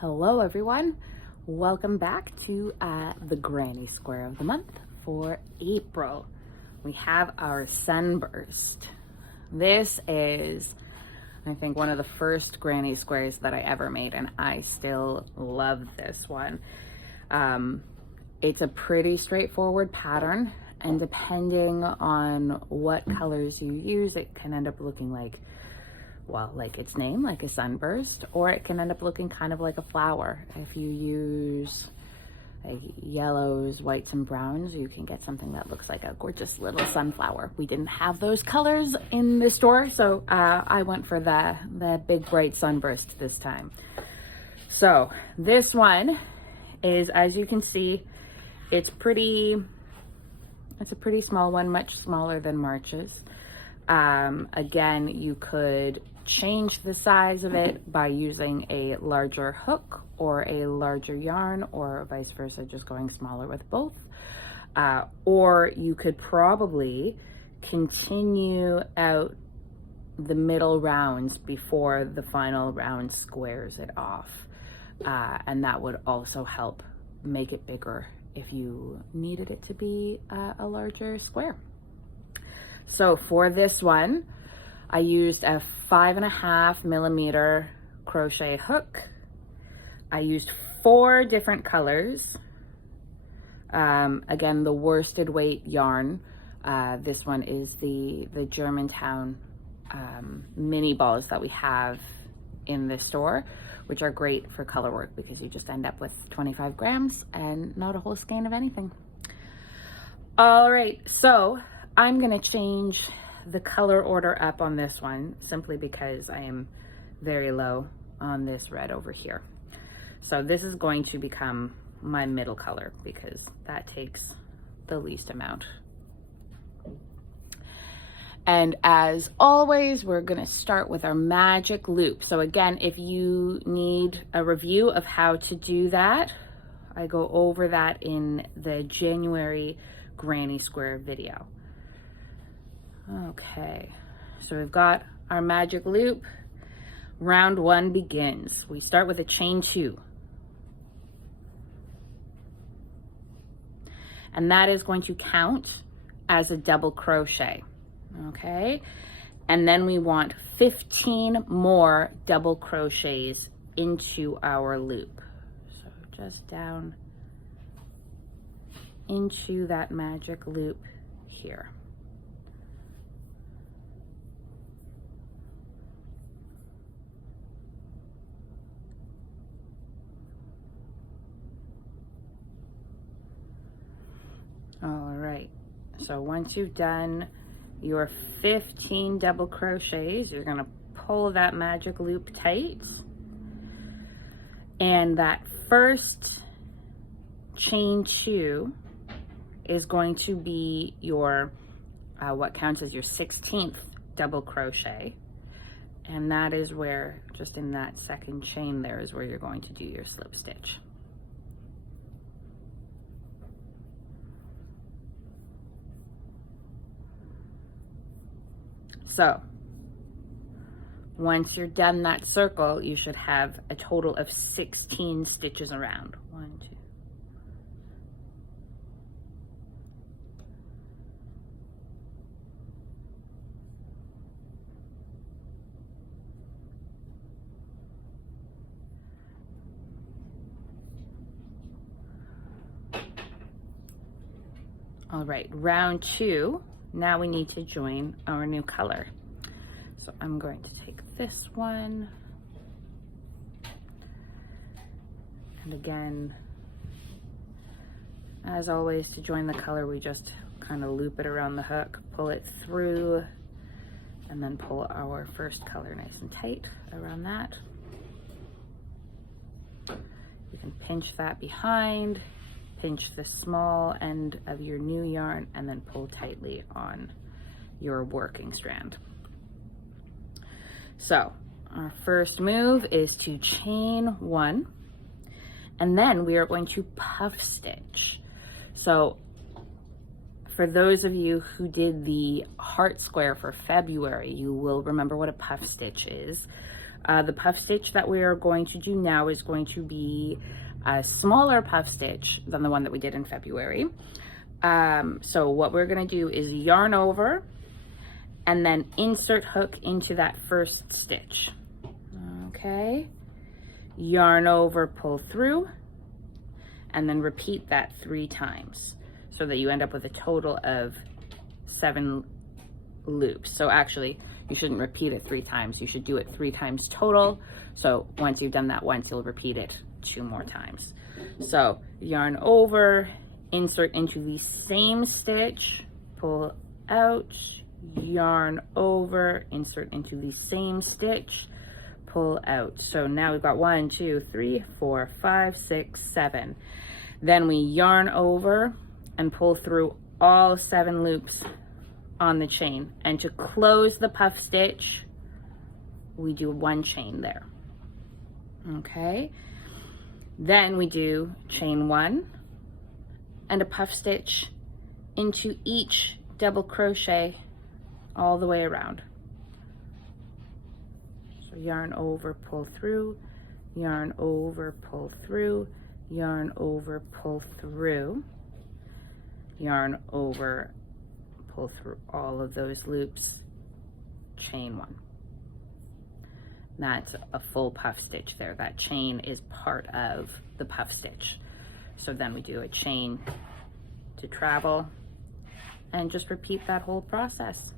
Hello everyone, welcome back to the granny square of the month for April. We have our Sunburst. This is, I think, one of the first granny squares that I ever made, and I still love this one. It's a pretty straightforward pattern, and depending on what colors you use, it can end up looking like, well, like its name, like a sunburst, or it can end up looking kind of like a flower. If you use like yellows, whites, and browns, you can get something that looks like a gorgeous little sunflower. We didn't have those colors in the store, so I went for the big bright sunburst this time. So this one is, as you can see, it's a pretty small one, much smaller than March's. Again, you could change the size of it by using a larger hook or a larger yarn, or vice versa, just going smaller with both. Or you could probably continue out the middle rounds before the final round squares it off. And that would also help make it bigger if you needed it to be a larger square. So for this one, I used a 5.5 millimeter crochet hook. I used 4 different colors. Again, the worsted weight yarn. This one is the Germantown mini balls that we have in the store, which are great for color work because you just end up with 25 grams and not a whole skein of anything. All right, so I'm gonna change the color order up on this one simply because I am very low on this red over here. So this is going to become my middle color because that takes the least amount. And as always, we're gonna start with our magic loop. So again, if you need a review of how to do that, I go over that in the January granny square video. Okay, so we've got our magic loop. Round 1 begins. We start with a chain 2. And that is going to count as a double crochet, okay? And then we want 15 more double crochets into our loop. So just down into that magic loop here. All right, so once you've done your 15 double crochets, you're gonna pull that magic loop tight, and that first chain 2 is going to be your what counts as your 16th double crochet, and that is where, just in that second chain there, is where you're going to do your slip stitch. So once you're done that circle, you should have a total of 16 stitches around. 1, 2. All right, round 2. Now we need to join our new color. So I'm going to take this one. And again, as always, to join the color, we just kind of loop it around the hook, pull it through, and then pull our first color nice and tight around that. You can pinch that behind, pinch the small end of your new yarn, and then pull tightly on your working strand. So our first move is to chain 1, and then we are going to puff stitch. So for those of you who did the heart square for February, you will remember what a puff stitch is. The puff stitch that we are going to do now is going to be a smaller puff stitch than the one that we did in February. So what we're going to do is yarn over and then insert hook into that first stitch. Okay, yarn over, pull through, and then repeat that 3 times so that you end up with a total of 7 loops. So actually, you shouldn't repeat it 3 times. You should do it 3 times total. So once you've done that once, you'll repeat it 2 more times. So yarn over, insert into the same stitch, pull out, yarn over, insert into the same stitch, pull out. So now we've got 1, 2, 3, 4, 5, 6, 7. Then we yarn over and pull through all 7 loops on the chain. And to close the puff stitch, we do 1 chain there. Okay. Then we do chain 1 and a puff stitch into each double crochet all the way around. So yarn over, pull through, yarn over, pull through, yarn over, pull through, yarn over, pull through all of those loops, chain 1. That's a full puff stitch there. That chain is part of the puff stitch. So then we do a chain to travel and just repeat that whole process.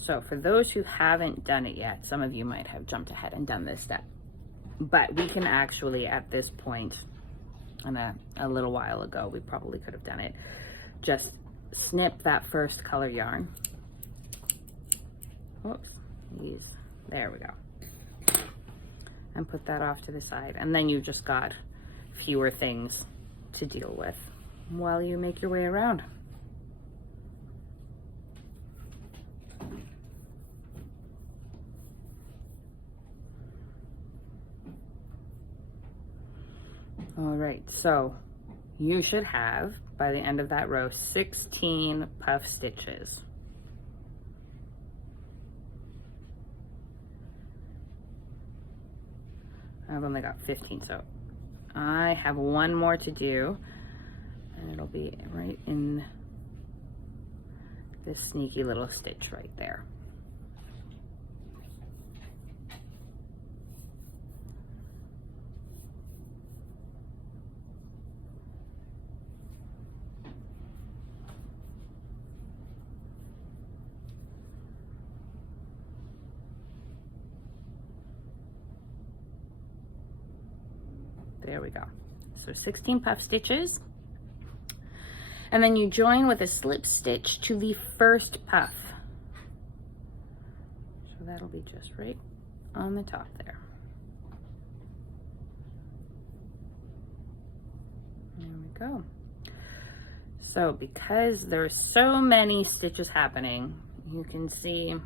So for those who haven't done it yet, some of you might have jumped ahead and done this step, but we can actually at this point, and a little while ago, we probably could have done it, just snip that first color yarn. Whoops, there we go. And put that off to the side. And then you've just got fewer things to deal with while you make your way around. All right, so you should have, by the end of that row, 16 puff stitches. I've only got 15, so I have 1 more to do, and it'll be right in this sneaky little stitch right there. There we go. So 16 puff stitches. And then you join with a slip stitch to the first puff. So that'll be just right on the top there. There we go. So because there's so many stitches happening, you can see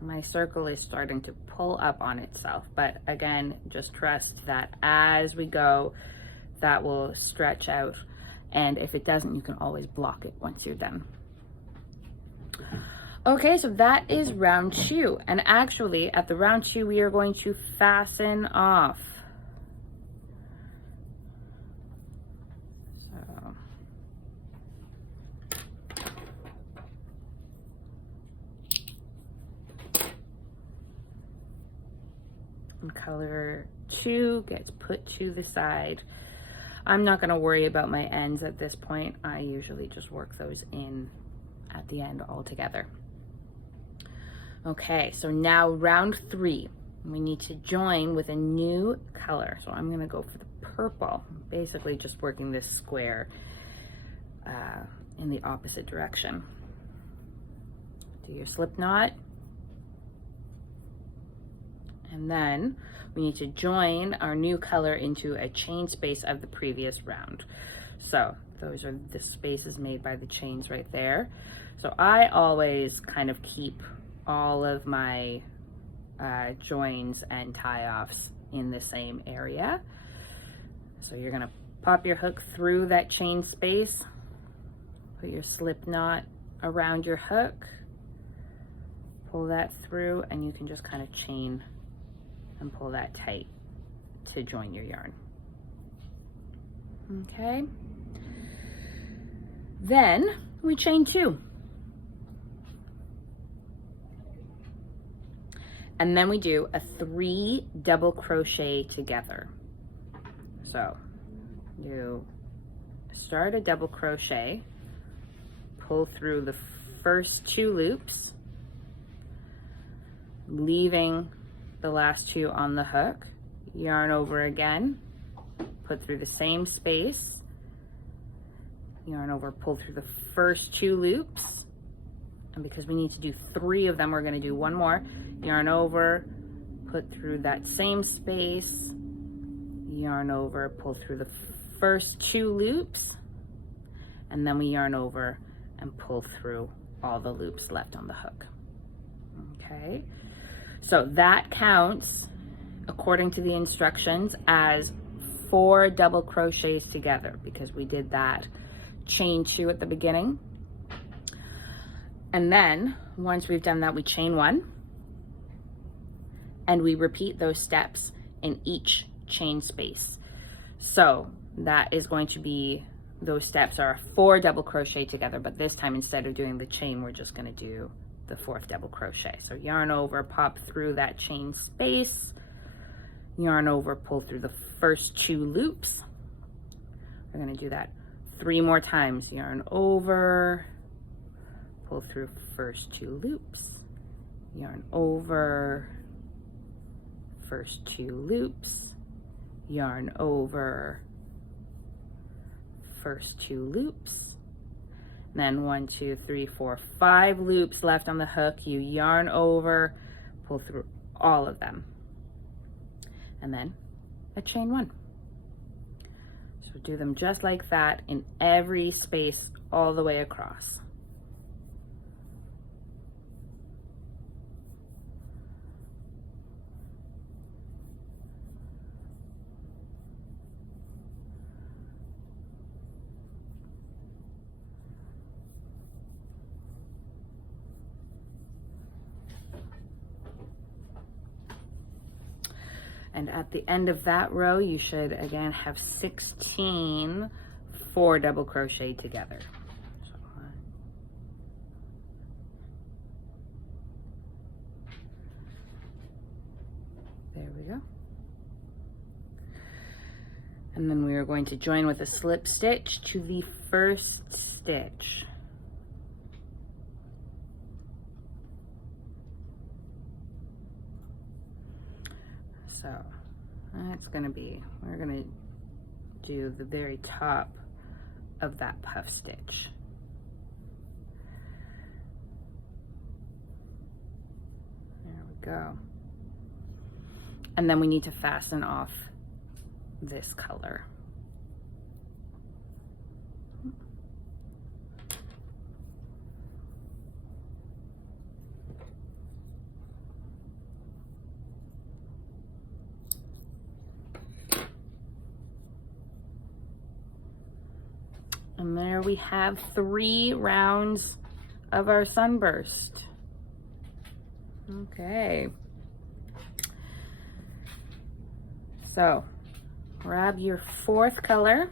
my circle is starting to pull up on itself, but again, just trust that as we go, that will stretch out, and if it doesn't, you can always block it once you're done. Okay, so that is round 2, and actually at the round 2 we are going to fasten off. And color 2 gets put to the side. I'm not going to worry about my ends at this point. I usually just work those in at the end all together. Okay, so now round 3. We need to join with a new color. So I'm going to go for the purple, basically just working this square in the opposite direction. Do your slip knot. And then we need to join our new color into a chain space of the previous round. So those are the spaces made by the chains right there. So I always kind of keep all of my joins and tie-offs in the same area. So you're gonna pop your hook through that chain space, put your slip knot around your hook, pull that through, and you can just kind of chain and pull that tight to join your yarn. Okay. Then we chain 2. And then we do a 3 double crochet together. So you start a double crochet, pull through the first 2 loops, leaving the last 2 on the hook, yarn over again, put through the same space, yarn over, pull through the first 2 loops, and because we need to do 3 of them, we're going to do 1 more, yarn over, put through that same space, yarn over, pull through the first 2 loops, and then we yarn over and pull through all the loops left on the hook. Okay, so that counts, according to the instructions, as 4 double crochets together, because we did that chain 2 at the beginning. And then once we've done that, we chain 1, and we repeat those steps in each chain space. So that is going to be, those steps are 4 double crochet together, but this time instead of doing the chain, we're just going to do the 4th double crochet. So yarn over, pop through that chain space, yarn over, pull through the first 2 loops. We're going to do that 3 more times. Yarn over, pull through first 2 loops, yarn over, first 2 loops, yarn over, first 2 loops, then 1, 2, 3, 4, 5 loops left on the hook. You yarn over, pull through all of them, and then a chain 1. So do them just like that in every space all the way across. And at the end of that row, you should again have 16 4 double crochet together. So there we go. And then we are going to join with a slip stitch to the first stitch. So that's going to be, we're going to do the very top of that puff stitch. There we go. And then we need to fasten off this color. And there we have 3 rounds of our sunburst. Okay. So grab your 4th color.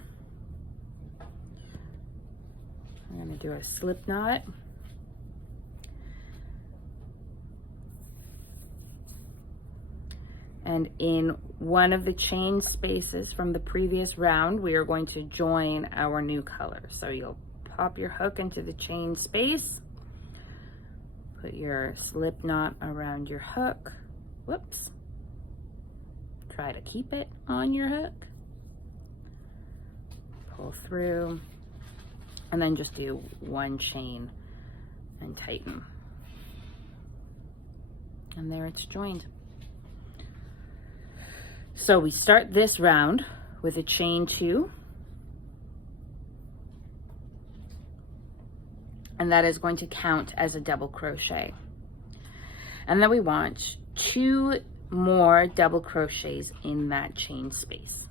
I'm going to do a slip knot. And in one of the chain spaces from the previous round, we are going to join our new color. So you'll pop your hook into the chain space, put your slip knot around your hook. Whoops. Try to keep it on your hook. Pull through, and then just do one chain and tighten. And there it's joined. So we start this round with a chain 2, and that is going to count as a double crochet. And then we want 2 more double crochets in that chain space.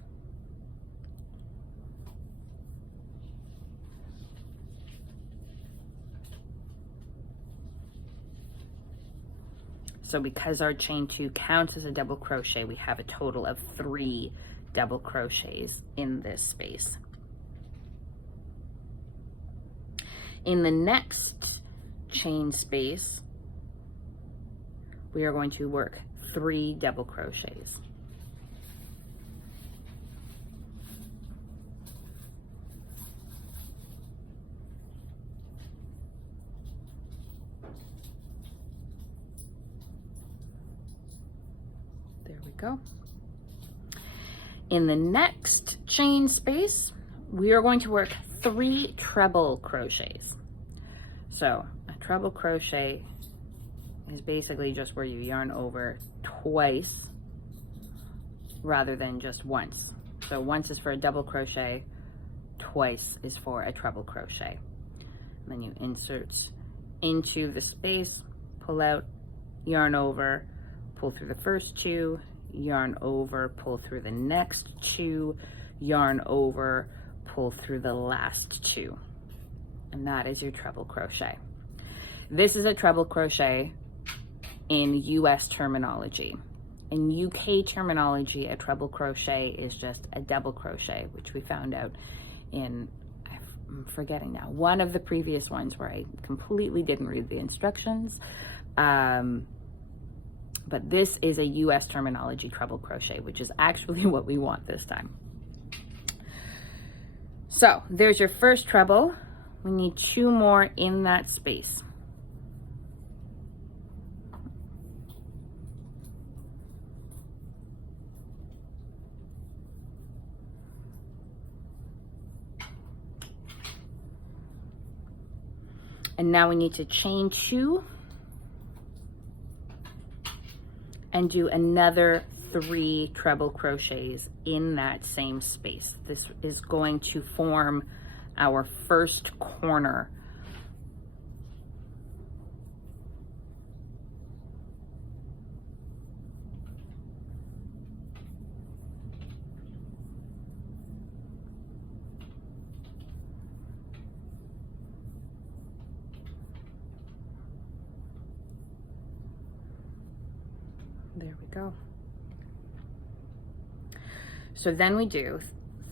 So because our chain 2 counts as a double crochet, we have a total of 3 double crochets in this space. In the next chain space, we are going to work 3 double crochets. There we go. In the next chain space, we are going to work 3 treble crochets. So a treble crochet is basically just where you yarn over twice rather than just once. So once is for a double crochet, twice is for a treble crochet. And then you insert into the space, pull out, yarn over, pull through the first 2, yarn over, pull through the next 2, yarn over, pull through the last 2. And that is your treble crochet. This is a treble crochet in US terminology. In UK terminology, a treble crochet is just a double crochet, which we found out in, I'm forgetting now, one of the previous ones where I completely didn't read the instructions. But this is a US terminology treble crochet, which is actually what we want this time. So there's your first treble. We need 2 more in that space. And now we need to chain 2 and do another 3 treble crochets in that same space. This is going to form our first corner. There we go. So then we do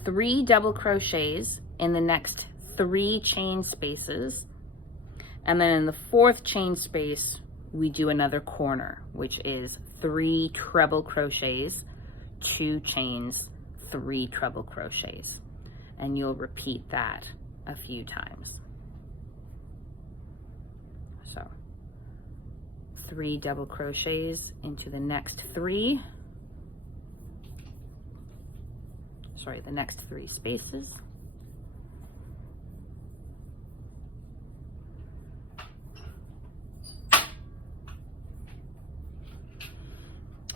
3 double crochets in the next 3 chain spaces. And then in the 4th chain space, we do another corner, which is 3 treble crochets, 2 chains, 3 treble crochets. And you'll repeat that a few times. So 3 double crochets into the next 3. Sorry, the next 3 spaces.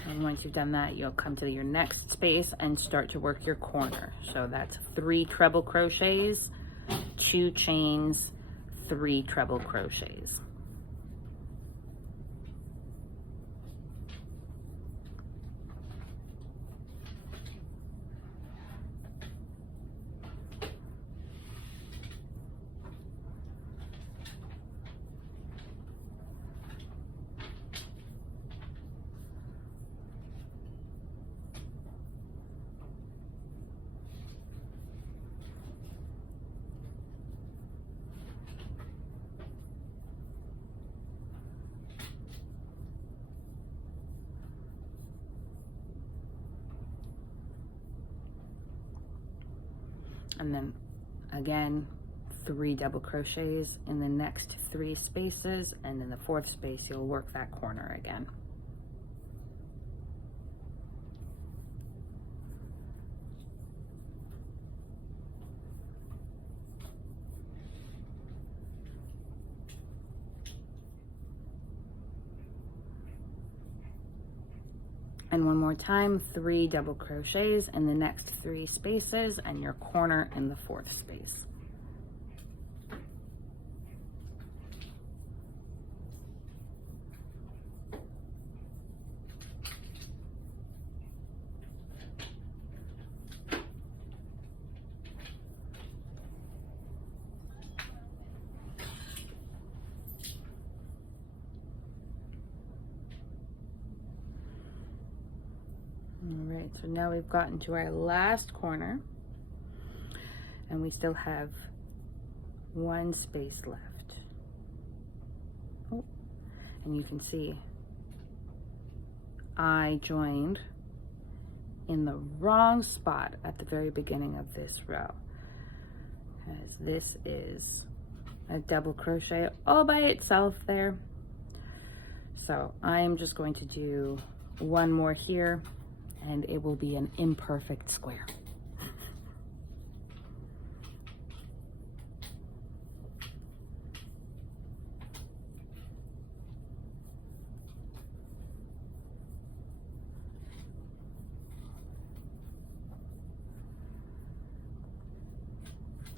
And once you've done that, you'll come to your next space and start to work your corner. So that's 3 treble crochets, 2 chains, 3 treble crochets. And then again, 3 double crochets in the next 3 spaces, and in the 4th space you'll work that corner again. And one more time, 3 double crochets in the next 3 spaces and your corner in the 4th space. All right, so now we've gotten to our last corner and we still have 1 space left. Oh, and you can see I joined in the wrong spot at the very beginning of this row, because this is a double crochet all by itself there. So I'm just going to do 1 more here and it will be an imperfect square.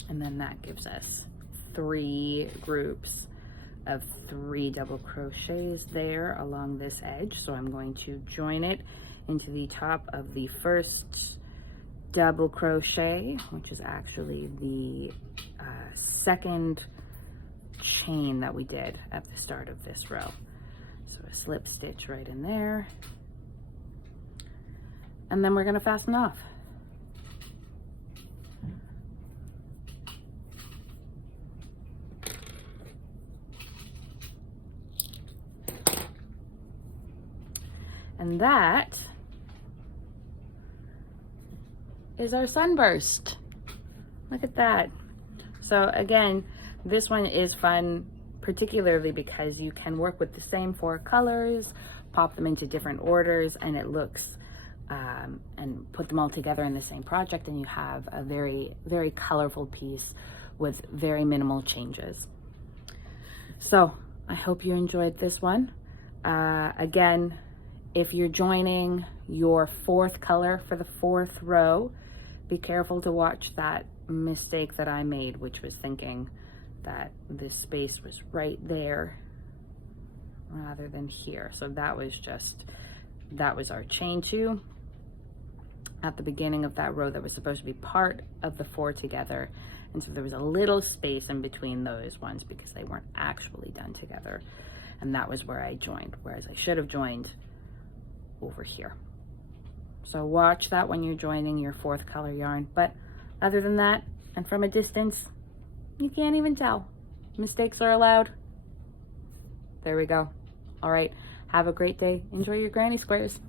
And then that gives us 3 groups of 3 double crochets there along this edge. So I'm going to join it into the top of the first double crochet, which is actually the 2nd chain that we did at the start of this row. So a slip stitch right in there, and then we're going to fasten off. And that is our sunburst. Look at that. So again, this one is fun, particularly because you can work with the same 4 colors, pop them into different orders, and it looks, and put them all together in the same project, and you have a very, very colorful piece with very minimal changes. So I hope you enjoyed this one. Again, if you're joining your 4th color for the 4th row, be careful to watch that mistake that I made, which was thinking that this space was right there rather than here. So that was our chain 2 at the beginning of that row that was supposed to be part of the 4 together. And so there was a little space in between those ones because they weren't actually done together. And that was where I joined, whereas I should have joined over here. So watch that when you're joining your 4th color yarn. But other than that, and from a distance, you can't even tell. Mistakes are allowed. There we go. All right, have a great day. Enjoy your granny squares.